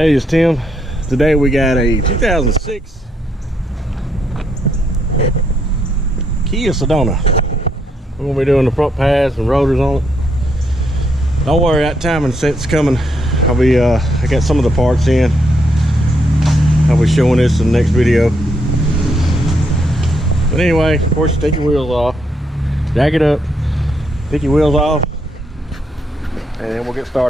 Hey, it's Tim. Today we got a 2006 Kia Sedona. We're gonna be doing the front pads and rotors on it. Don't worry, that timing set's coming. I got some of the parts in. I'll be showing this in the next video. But anyway, of course, you take your wheels off, jack it up, take your wheels off, and then we'll get started.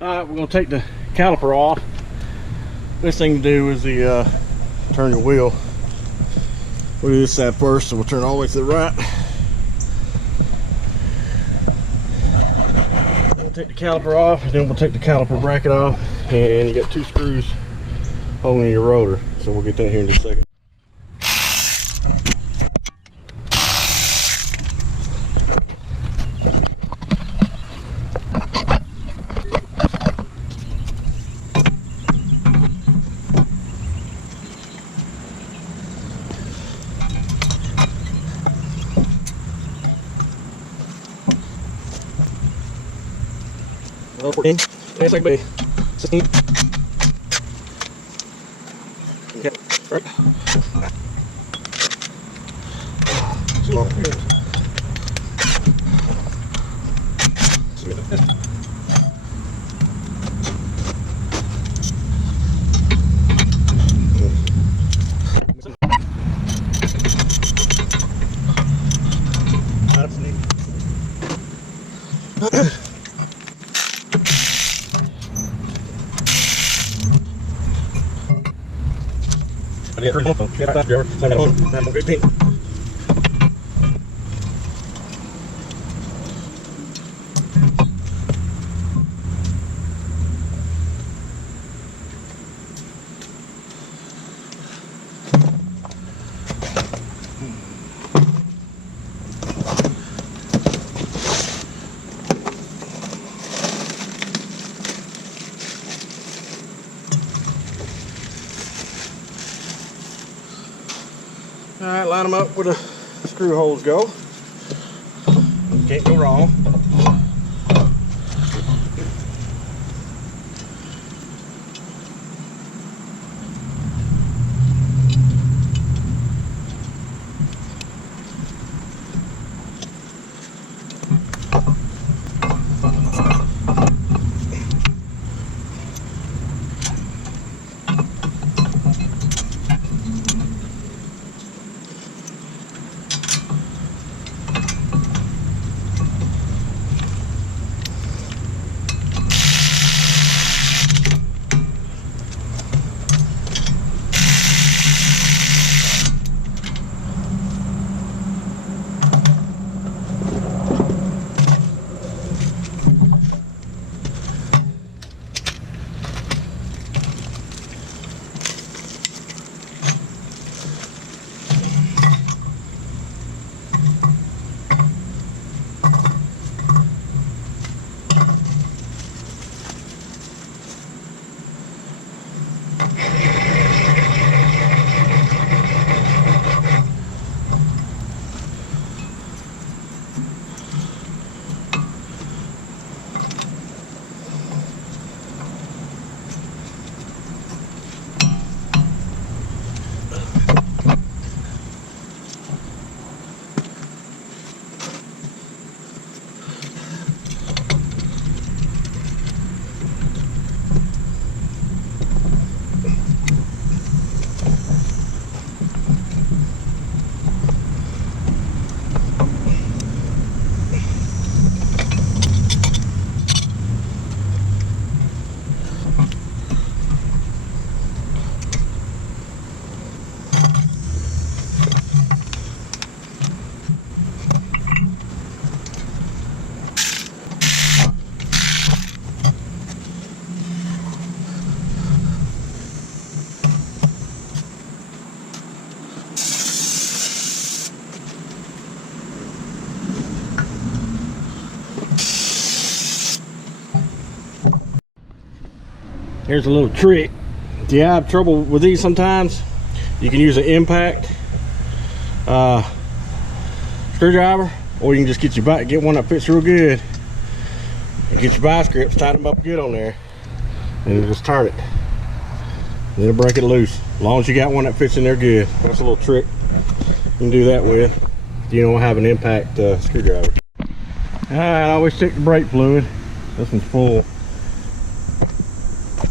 Alright, we're going to take the caliper off. Best thing to do is turn your wheel. We'll do this side first, so we'll turn all the way to the right. We'll take the caliper off, and then we'll take the caliper bracket off, and you got two screws holding your rotor. So we'll get that here in just a second. Well, 14, it's like 16. Okay, right. Too long. That's neat. Alright, line them up where the screw holes go. Can't go wrong. Here's a little trick. If you have trouble with these sometimes, you can use an impact screwdriver, or you can just get one that fits real good and get your vice grips, tighten them up good on there, and you just turn it. And it'll break it loose. As long as you got one that fits in there good. That's a little trick you can do that with. You don't have an impact screwdriver. I always check the brake fluid. This one's full.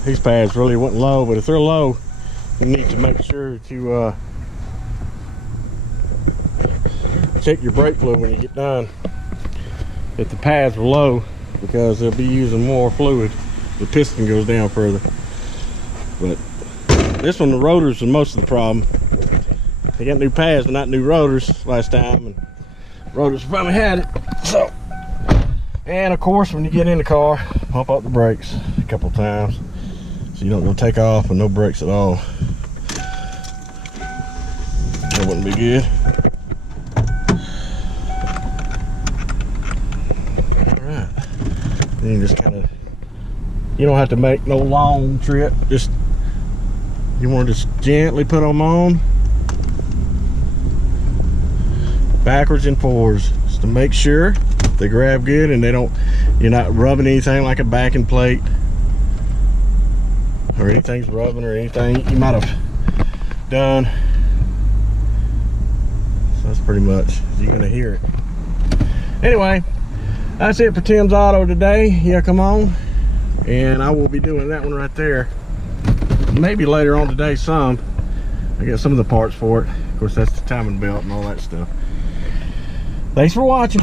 These pads really wasn't low, but if they're low, you need to make sure that you check your brake fluid when you get done. If the pads were low, because they'll be using more fluid, the piston goes down further. But this one, the rotors are most of the problem. They got new pads but not new rotors last time, and rotors probably had it. So, and of course, when you get in the car, pump up the brakes a couple times so you don't go take off with no brakes at all. That wouldn't be good. Alright. Then you just kind of, you don't have to make no long trip. Just, you want to just gently put them on. Backwards and forwards, just to make sure they grab good and they don't, you're not rubbing anything like a backing plate or anything's rubbing or anything you might have done. So that's pretty much, you're gonna hear it. Anyway, that's it for Tim's Auto today. Yeah, come on. And I will be doing that one right there. Maybe later on today some. I got some of the parts for it. Of course, that's the timing belt and all that stuff. Thanks for watching.